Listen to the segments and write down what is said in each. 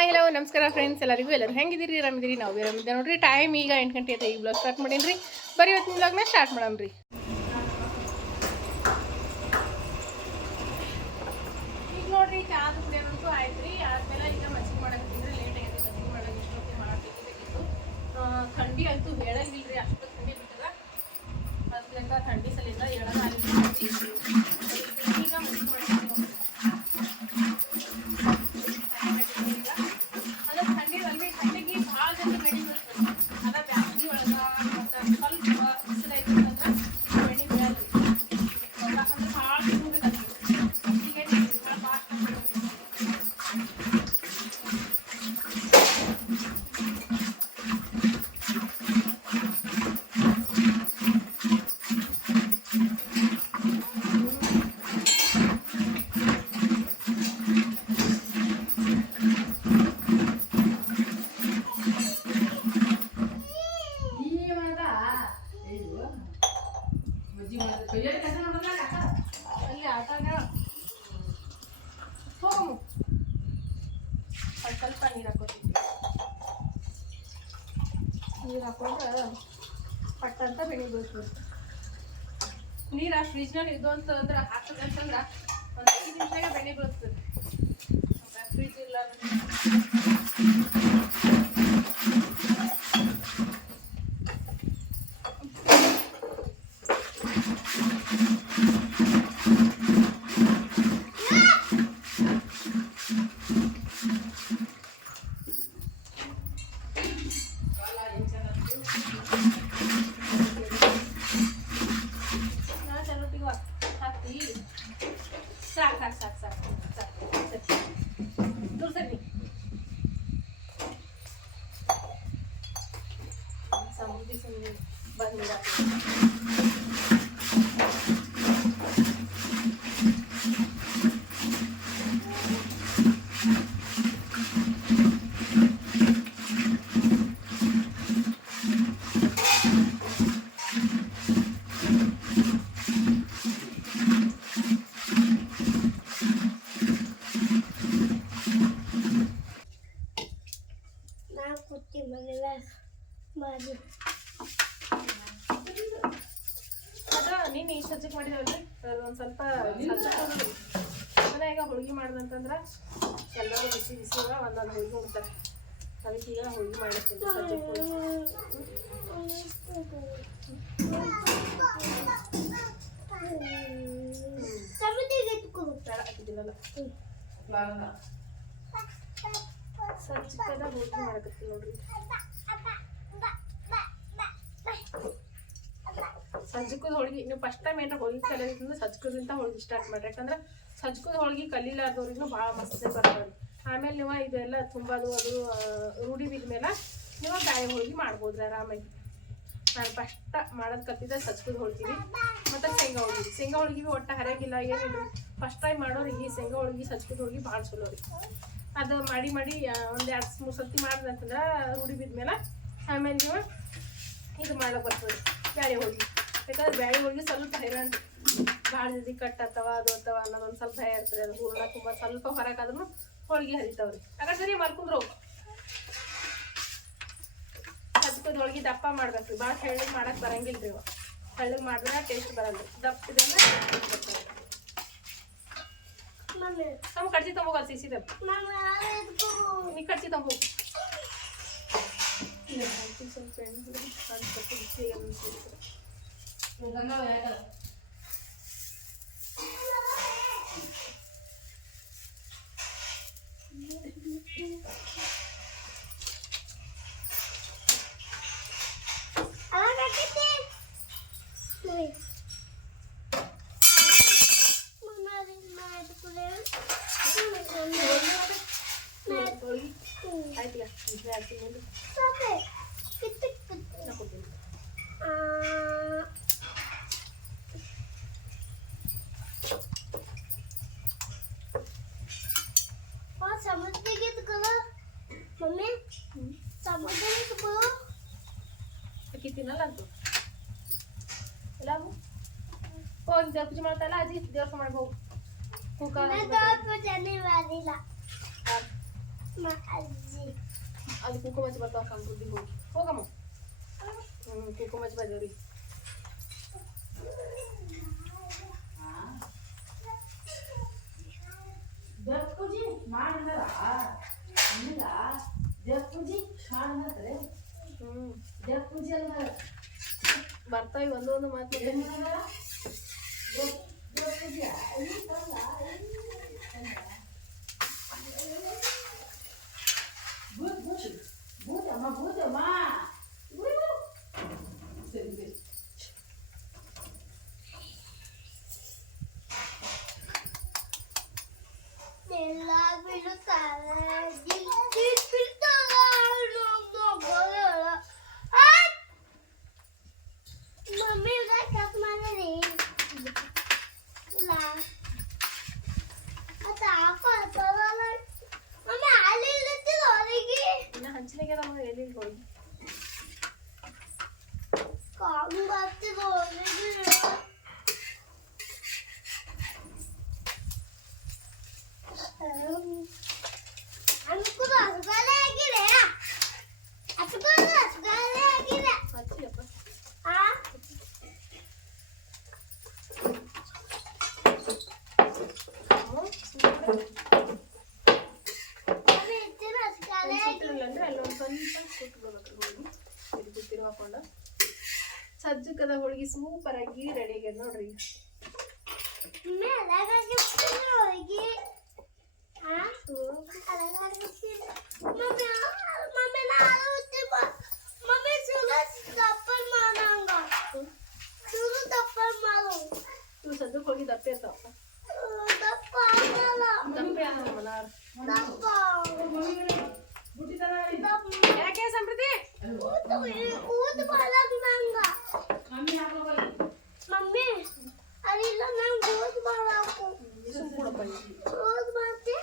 Hi hello ನಮಸ್ಕಾರ friends, ಎಲ್ಲರೂ ಹೆಂಗಿದ್ದೀರಿ? ಆರಾಮಿದ್ದೀರಿ? ನಾವು ಆರಾಮಿದ್ದೆ ನೋಡ್ರಿ. ಟೈಮ್ ಈಗ 8 ಗಂಟೆ ಐತೆ. ಈ ಬ್ಲಾಗ್ ಸ್ಟಾರ್ಟ್ ಮಾಡೀನಿ. ಬರೀ ಇವತ್ತಿನ ಬ್ಲಾಗ್ನ ಸ್ಟಾರ್ಟ್ ಮಾಡಮ್ರಿ. ಈಗ ನೋಡ್ರಿ, ಚಾದ ಕುಡಿಯೋದಂತೂ ಆಯ್ತು ರೀ. ಆದ್ಮೇಲೆ ಈಗ ಮಜ್ಜಿಗೆ ಮಾಡಕ್ತಿದ್ರೆ ಲೇಟ್ ಆಗೈತೆ. ಮಜ್ಜಿಗೆ ಮಾಡಕ್ಕೆ ಇಷ್ಟೊತ್ತಿಗೆ ಮಾಡಬೇಕಿತ್ತು. ಥಂಡಿ ಅಂತೂ ಹೇಳಂಗಿಲ್ರಿ, ಅಷ್ಟು ಥಂಡಿ ಬಿಟ್ಟದ. ಅದಕ್ಕೆ ಥಂಡಿ ಸಲಿಂದ ಎಳಗಾಲಿದ್ದು ಈಗ ಮಜ್ಜಿಗೆ ಮಾಡಕ್ಕೆ ಥಂಡಿಗೆ ಭಾಳ ಜನ ಬೆಳೆ ಬರ್ತದೆ. ಅದ ಬ್ಯಾಸ್ಗಿ ಒಳಗೆ ಮತ್ತು ಸ್ವಲ್ಪ ಬಿಸಿಲೈತಿ ಅಂತಂದ್ರೆ ಬೆಳೆ ಬೆಳೆಯಲ್ಲ. ಅಂದ್ರೆ ಭಾಳ ತಿನ್ಬೇಕಾಗ್ತದೆ. ಈಗ ಭಾಳ ಅಲ್ಲಿ ಆಟಾಗ ಹೋಗು. ಸ್ವಲ್ಪ ನೀರು ಹಾಕೋತೀವಿ. ನೀರು ಹಾಕೊಂಡ್ರೆ ಪಟ್ಟಂತ ಬೆಳೆ ಬೀಳ್ತದೆ. ನೀರು ಆ ಫ್ರಿಜ್ನಲ್ಲಿ ಇದು ಅಂತಂದ್ರೆ ಹಾಕೋದಂತಂದ್ರೆ ಒಂದು 5 ನಿಮಿಷದಾಗ ಬೆಳೆ ಬೀಳ್ತದೆ. ಫ್ರಿಜ್ ಇಲ್ಲ ನೀನು ಈ ಸಜ್ಜಕ್ಕೆ ಮಾಡಿದವಲ್ರಿ, ಒಂದು ಸ್ವಲ್ಪ ಈಗ ಹೋಳಿಗೆ ಮಾಡ್ದಂತಂದ್ರೆ ಎಲ್ಲರೂ ಬಿಸಿ ಬಿಸಿಗ ಒಂದೊಂದು ಹೋಳಿಗೆ ಉಣ್ತಾರೆ. ಅದಕ್ಕೆ ಈಗ ಹೋಳಿಗೆ ಮಾಡಿರ್ತೀನಿ. ಸಜ್ಜಕದ ಹೋಳಿಗೆ ಮಾಡಕತ್ತೀನಿ ನೋಡ್ರಿ. ಸಜ್ಜಕದ ಹೋಳಿಗೆ ನೀವು ಫಸ್ಟ್ ಟೈಮ್ ಏನಾರ ಹೋಳಿಗೆ ಕಲಿಯೋದ್ರಿಂದ ಸಜ್ಜಕದಿಂದ ಹೋಳಿಗೆ ಸ್ಟಾರ್ಟ್ ಮಾಡ್ರಿ. ಯಾಕಂದ್ರೆ ಸಜ್ಜಕದ ಹೋಳಿಗೆ ಕಲೀಲಾರ್ದವ್ರಿಗೂ ಭಾಳ ಮಸ್ತ್ ಬರ್ತದೆ. ಆಮೇಲೆ ನೀವು ಇದೆಲ್ಲ ತುಂಬೋದು ಅದು ರೂಢಿ ಬಿದ್ಮೇಲೆ ನೀವು ಗಾಯ ಹೋಳಿಗೆ ಮಾಡ್ಬೋದ್ರಿ ಆರಾಮಾಗಿ. ನಾನು ಫಸ್ಟ್ ಮಾಡೋದು ಕಲಿತಿದ್ದೆ ಸಜ್ಜಕದ ಹೋಳಿಗೆ ಮತ್ತು ಶೇಂಗಾ ಹೋಳಿಗೆ. ಶೇಂಗಾ ಹೋಳಿಗೆ ಒಟ್ಟು ಹರಿಯಾಗಿಲ್ಲ, ಏನಿಲ್ಲ. ಫಸ್ಟ್ ಟೈಮ್ ಮಾಡೋರಿಗೆ ಶೇಂಗಾ ಹೋಳಿಗೆ ಸಜ್ಜಕದ ಹೋಳಿಗೆ ಭಾಳ ಚಲೋ ರೀ. ಅದು ಮಾಡಿ ಒಂದು 2-3 ಸರ್ತಿ ಮಾಡಿದಂತಂದ್ರೆ ರೂಢಿ ಬಿದ್ಮೇಲೆ ಆಮೇಲೆ ನೀವು ಇದು ಮಾಡೋಕೆ ಬರ್ತದೆ ಬ್ಯಾಳೆ ಹೋಳಿಗೆ. ಯಾಕಂದ್ರೆ ಬ್ಯಾಳೆ ಹೋಳಿಗೆ ಸ್ವಲ್ಪ ಹೈರಾಣ, ಭಾಳ ಜಲ್ದಿ ಕಟ್ ಆಗ್ತಾವ ಅದು ಆಗ್ತಾವ ಅನ್ನೋದೊಂದು ಸ್ವಲ್ಪ ಭಯ ಇರ್ತದೆ. ಅದು ಹೂರ್ಣ ತುಂಬ ಸ್ವಲ್ಪ ಹೊರಗಾದ್ರೂ ಹೋಳಿಗೆ ಹರಿತಾವ್ರಿ. ಹಾಗಾದ್ರೆ ಸರಿ ಮಲ್ಕೊಂಡ್ರು ಸಜ್ಜಕದ ಹೋಳಿಗೆ ದಪ್ಪ ಮಾಡ್ಬೇಕ್ರಿ. ಭಾಳ ತೆಳ್ಳಗೆ ಮಾಡಕ್ಕೆ ಬರಂಗಿಲ್ಲ ರೀ. ತೆಳ್ಳಗೆ ಮಾಡಿದ್ರೆ ಟೇಸ್ಟ್ ಬರಲ್ಲ. ದಪ್ಪ ಇದನ್ನ ಬರ್ತದೆ. ತಮ್ಮ ಕಡ್ಸಿ ತಂಬೋಗ ಸಿಸಿ ದಪ್ಪ ನೀ ಕಡ್ಸಿ ತಂಬೋಗ ಸ್ವಲ್ಪ ಎಣ್ಣೆ ಬಿಸಿ ತಿನ್ನಲ್ಲ ಅಂತ ಎಲ್ಲ ಹೋಗಿ ದೇವ್ರ ಪೂಜೆ ಮಾಡ್ತಾಯಿಲ್ಲ ಅಜ್ಜಿ. ದೇವ್ರ ಮಾಡ್ಬೋದು. ಅದು ಕುಂಕುಮ ಹಚ್ಚಿ ಬರ್ತಾವ ಸಮೃದ್ಧಿಗೆ ಹೋಗಿ ಹೋಗಮ್ಮ. ಕುಂಕುಮ ಹಚ್ಚಿ ಬರ್ದೇವ್ರಿ. ಪೂಜೆ ಮಾಡಿದಾರ ಪೂಜೆ ಮಾಡ್ತಾರೆ. ಪೂಜೆ ಅಲ್ಲ ಬರ್ತಾವೆ ಒಂದೊಂದು ಮಾತು ಹಂಚಲಿಗೆ ಎಲ್ಲಿ ಹೋಗಿ ಅಂದ್ರೆ ಅಲ್ಲೊಂದು ಸ್ವಲ್ಪ ಕುಟ್ಕೋಬೇಕು ಹೋಗಿ ಇದು ಕುಟ್ಟಿರು ಹಾಕೊಂಡ ಸಜ್ಜಕದ ಹೋಳಿಗೆ ಸೂಪರ್ ಆಗಿ ರೆಡಿ ಆಗ್ಯದ ನೋಡ್ರಿ. ಸಜ್ಜಕ್ಕೆ ಹೋಗಿ ದಪ್ಪೆ ಇರ್ತಾವ ಯಾಕೆ ಸಮೃದ್ಧಿ ಮಮ್ಮಿ ಅದಿಲ್ಲ ನಂಗೆ ಊಟ ಮಾಡಬೇಕು ಕೂಡಪ್ಪ ಊಟ ಮಾಡ್ತಿ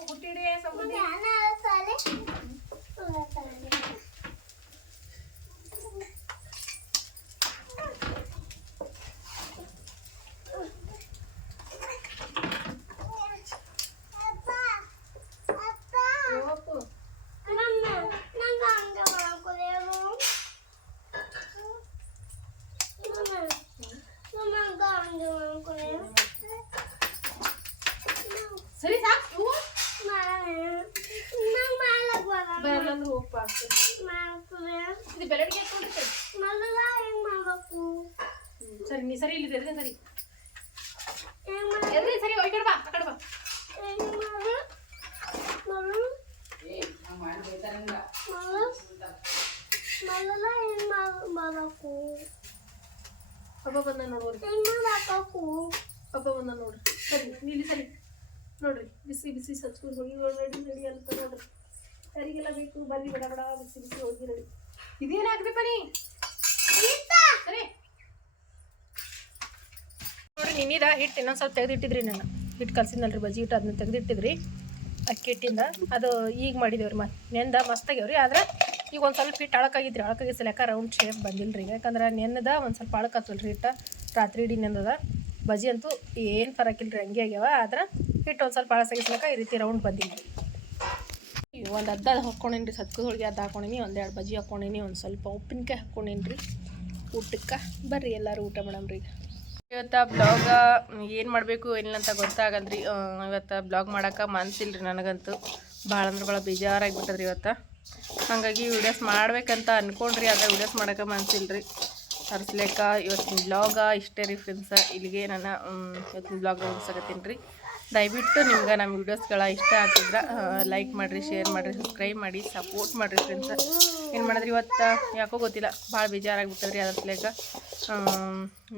ಹುಟ್ಟಿಡಿ ಸಮೃದ್ಧಿ ಸರಿ ಸಾಕು ಬರಲ್ಲಂದ್ರೆ ಹೋಗ್ಪ ಇದು ಬೆಳಗ್ಗೆ ಸರಿ ನೀ ಸರಿ ಇಲ್ಲಿದೆ ಎದ್ರೆ ಸರಿ ಎದ್ರೆ ಸರಿ ಈ ಕಡೆ ಬಾ ಆ ಕಡೆ ಬಾ ಪಪ್ಪ ಬಂದ ನೋಡ್ರಿ ಪಪ್ಪ ಬಂದ ನೋಡ್ರಿ ಸರಿ ನೀಲಿ ಸರಿ ನೋಡ್ರಿ ಬಿಸಿ ಬಿಸಿ ಸಚ್ಕೊಂಡು ಹೋಗಿ ರೆಡಿ ರೆಡಿ ಅಂತ ನೋಡ್ರಿ ಸರಿಗೆಲ್ಲ ಬೇಕು ಬರ್ರಿ ಬಡ ಬಡ ಬಿಸಿ ಬಿಸಿ ಹೋಗಿ ರೆಡಿ ಇದೇನು ಹಾಕ್ದಪ್ಪ ನೀ ಸರಿ ನೋಡ್ರಿ ನಿನ್ನಿದ ಹಿಟ್ಟು ಇನ್ನೊಂದು ಸ್ವಲ್ಪ ತೆಗೆದಿಟ್ಟಿದ್ರಿ ನಾನು ಹಿಟ್ಟು ಕಲ್ಸಿದ್ನಲ್ರಿ ಬಜ್ಜಿ ಹಿಟ್ಟು ಅದನ್ನ ತೆಗೆದಿಟ್ಟಿದ್ರಿ ಅಕ್ಕಿ ಹಿಟ್ಟಿಂದ ಅದು ಈಗ ಮಾಡಿದೇವ್ರಿ ಮತ್ತೆ ನೆಂದ ಮಸ್ತಾಗ್ಯಾವ್ರಿ ಆದ್ರೆ ಈಗ ಒಂದು ಸ್ವಲ್ಪ ಹಿಟ್ಟು ಅಳಕಾಗಿದ್ರಿ ಅಳಕಾಗಿಸಲಕ್ಕ ರೌಂಡ್ ಶೇಪ್ ಬಂದಿಲ್ಲ ರೀ ಯಾಕಂದ್ರೆ ನೆನ್ನದ ಒಂದು ಸ್ವಲ್ಪ ಅಳಕಾತಲ್ರಿ ಹಿಟ್ಟು ರಾತ್ರಿ ಇಡೀ ನೆಂದದ ಬಜ್ಜಿ ಅಂತೂ ಏನು ಫರಕಿಲ್ಲ ರೀ ಹಂಗೆ ಆಗ್ಯಾವ ಆದ್ರೆ ಹಿಟ್ಟು ಒಂದು ಸ್ವಲ್ಪ ಅಳಸಾಗಿಸ್ಲಕ್ಕ ಈ ರೀತಿ ರೌಂಡ್ ಬಂದಿಲ್ಲ ರೀ ಒಂದು ಅರ್ಧ ಹಾಕ್ಕೊಂಡೇನಿ ರೀ ಸತ್ಕದ ಹೋಳಿಗೆ ಅರ್ಧ ಹಾಕ್ಕೊಂಡೀನಿ ಒಂದೆರಡು ಬಜ್ಜಿ ಹಾಕ್ಕೊಂಡೀನಿ ಒಂದು ಸ್ವಲ್ಪ ಉಪ್ಪಿನಕಾಯಿ ಹಾಕ್ಕೊಂಡೇನಿ ರೀ ಊಟಕ್ಕೆ ಬರ್ರಿ ಎಲ್ಲರೂ ಊಟ ಮಾಡಮ್ರಿ ಈಗ ಇವತ್ತು ಬ್ಲಾಗ ಏನು ಮಾಡಬೇಕು ಏನಿಲ್ಲ ಅಂತ ಗೊತ್ತಾಗಲ್ರಿ ಇವತ್ತು ಬ್ಲಾಗ್ ಮಾಡೋಕೆ ಮನಸ್ಸಿಲ್ಲ ರೀ ನನಗಂತೂ ಭಾಳ ಅಂದ್ರೆ ಭಾಳ ಬೇಜಾರಾಗಿಬಿಟ್ಟದ್ರಿ ಇವತ್ತು ಹಾಗಾಗಿ ವೀಡಿಯೋಸ್ ಮಾಡ್ಬೇಕಂತ ಅಂದ್ಕೊಂಡ್ರಿ ಆದರೆ ವೀಡಿಯೋಸ್ ಮಾಡೋಕೆ ಮನಸ್ಸಿಲ್ಲ ರೀ ತರಿಸ್ಲಿಕ್ಕೆ ಇವತ್ತಿನ ಬ್ಲಾಗ ಇಷ್ಟೇ ರೀ ಫ್ರೆಂಡ್ಸ ಇಲ್ಲಿಗೆ ನಾನು ಇವತ್ತಿನ ಬ್ಲಾಗ್ ಮುಗಿಸಕತ್ತೀನಿ ರೀ ದಯವಿಟ್ಟು ನಿಮ್ಗೆ ನಮ್ಮ ವೀಡಿಯೋಸ್ಗಳ ಇಷ್ಟ ಆಗ್ತಿದ್ರೆ ಲೈಕ್ ಮಾಡಿರಿ ಶೇರ್ ಮಾಡಿರಿ ಸಬ್ಸ್ಕ್ರೈಬ್ ಮಾಡಿ ಸಪೋರ್ಟ್ ಮಾಡಿರಿ ಫ್ರೆಂಡ್ಸ ಏನು ಮಾಡಿದ್ರಿ ಇವತ್ತು ಯಾಕೋ ಗೊತ್ತಿಲ್ಲ ಭಾಳ ಬೇಜಾರಾಗಿಬಿಟ್ಟದ್ರಿ ಅದ್ರಸ್ಲೇಕ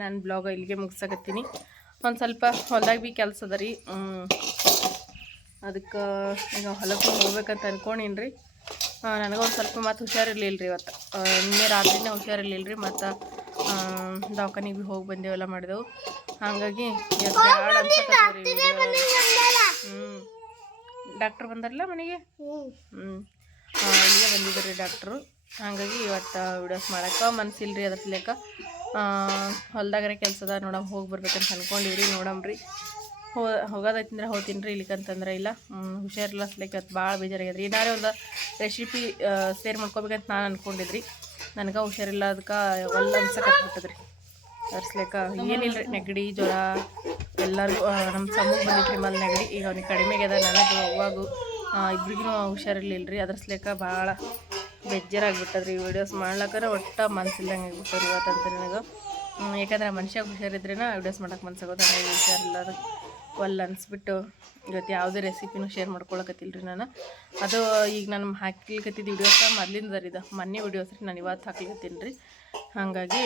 ನಾನು ಬ್ಲಾಗ ಇಲ್ಲಿಗೆ ಮುಗಿಸಕತ್ತೀನಿ ಒಂದು ಸ್ವಲ್ಪ ಹೊಲ್ದಾಗ ಭೀ ಕೆಲಸ ಅದ ರೀ ಅದಕ್ಕೆ ಈಗ ಹೊಲಕ್ಕೆ ಹೋಗ್ಬೇಕಂತ ಅಂದ್ಕೊಂಡೀನಿ ರೀ ನನಗೊಂದು ಸ್ವಲ್ಪ ಮತ್ತು ಹುಷಾರಿರ್ಲಿಲ್ಲ ರೀ ಇವತ್ತು ನಿನ್ನೆ ರಾತ್ರಿನೇ ಹುಷಾರಿರ್ಲಿಲ್ಲ ರೀ ಮತ್ತು ದವಾಖಾನಿಗೆ ಭೀ ಹೋಗಿ ಬಂದೇವೆಲ್ಲ ಮಾಡಿದೆವು ಹಾಗಾಗಿ ಬ್ಯಾಡ ಅನ್ಸಕತ್ತೀರಿ ಡಾಕ್ಟ್ರ್ ಬಂದಾರಲ್ಲ ಮನೆಗೆ. ಇಲ್ಲಿಗೆ ಬಂದಿದ್ದಾರೆ ಡಾಕ್ಟ್ರು. ಹಾಗಾಗಿ ಇವತ್ತು ವಿಡಿಯೋಸ್ ಮಾಡೋಕೆ ಮನಸ್ಸಿಲ್ರಿ. ಅದ್ರ ಲೆಕ್ಕ ಹೊಲ್ದಾಗರೆ ಕೆಲಸದ ನೋಡಮ್ ಹೋಗಿ ಬರ್ಬೇಕಂತ ಅಂದ್ಕೊಂಡಿವ್ರಿ. ನೋಡಮ್ರಿ ಹೋಗೋದೈತಂದ್ರೆ ಹೋಗ್ತೀನಿ ರೀ, ಇಲ್ಲಿಕಂತಂದ್ರೆ ಇಲ್ಲ. ಹುಷಾರಿಲ್ಲ ಸ್ಲೇಕ್ ಇವತ್ತು ಭಾಳ ಬೇಜಾರಾಗ್ಯದ್ರಿ. ಏನಾರೇ ಒಂದು ರೆಸಿಪಿ ಶೇರ್ ಮಾಡ್ಕೋಬೇಕಂತ ನಾನು ಅಂದ್ಕೊಂಡಿದ್ರಿ. ನನಗೆ ಹುಷಾರಿಲ್ಲ, ಅದಕ್ಕೆ ಒಳ್ಳೆ ಅನ್ಸಕತ್ಬಿಟ್ಟದ್ರಿ. ಅರ್ಸ್ಲೇಕ ಏನಿಲ್ಲ ರೀ, ನೆಗಡಿ ಜ್ವರ ಎಲ್ಲರಿಗೂ. ನಮ್ಮ ಸಮೂಹ ಬಂದಿತ್ತು ರೀ ಮೊದಲು ನೆಗಡಿ. ಈಗ ಅವ್ನಿಗೆ ಕಡಿಮೆ ಆಗ್ಯದ, ನನಗೆ ಅವಾಗೂ ಇಬ್ರಿಗೂ ಹುಷಾರಿರ್ಲಿಲ್ಲ ರೀ. ಅದ್ರಸ್ಲೇಕ ಭಾಳ ಬೇಜಾರಾಗ್ಬಿಟ್ಟದ್ರಿ. ವೀಡಿಯೋಸ್ ಮಾಡ್ಲಕ್ಕಾರ ಒಟ್ಟು ಮನ್ಸಿಲ್ದಂಗೆ ಆಗ್ಬಿಟ್ಟವ್ರಿ ಇವತ್ತಂತ ನನಗೆ. ಯಾಕಂದ್ರೆ ಮನುಷ್ಯ ಹುಷಾರಿದ್ರೇನ ವೀಡಿಯೋಸ್ ಮಾಡೋಕೆ ಮನ್ಸಾಗೋದು. ನನಗೆ ಹುಷಾರಿಲ್ಲ, ಅದಕ್ಕೆ ಒಲ್ಲ ಅನಿಸ್ಬಿಟ್ಟು ಇವತ್ತು ಯಾವುದೇ ರೆಸಿಪಿನೂ ಶೇರ್ ಮಾಡ್ಕೊಳಕತ್ತಿಲ್ಲ ರೀ ನಾನು. ಅದು ಈಗ ನಾನು ಹಾಕ್ಲಿಕತ್ತಿದ್ದು ವೀಡಿಯೋಸ ಮೊದಲಿಂದ ರೀ, ಇದು ಮೊನ್ನೆ ವೀಡಿಯೋಸ್ ರೀ. ನಾನು ಇವತ್ತು ಹಾಕ್ಲಿಕತ್ತೀನಿ ರೀ. ಹಾಗಾಗಿ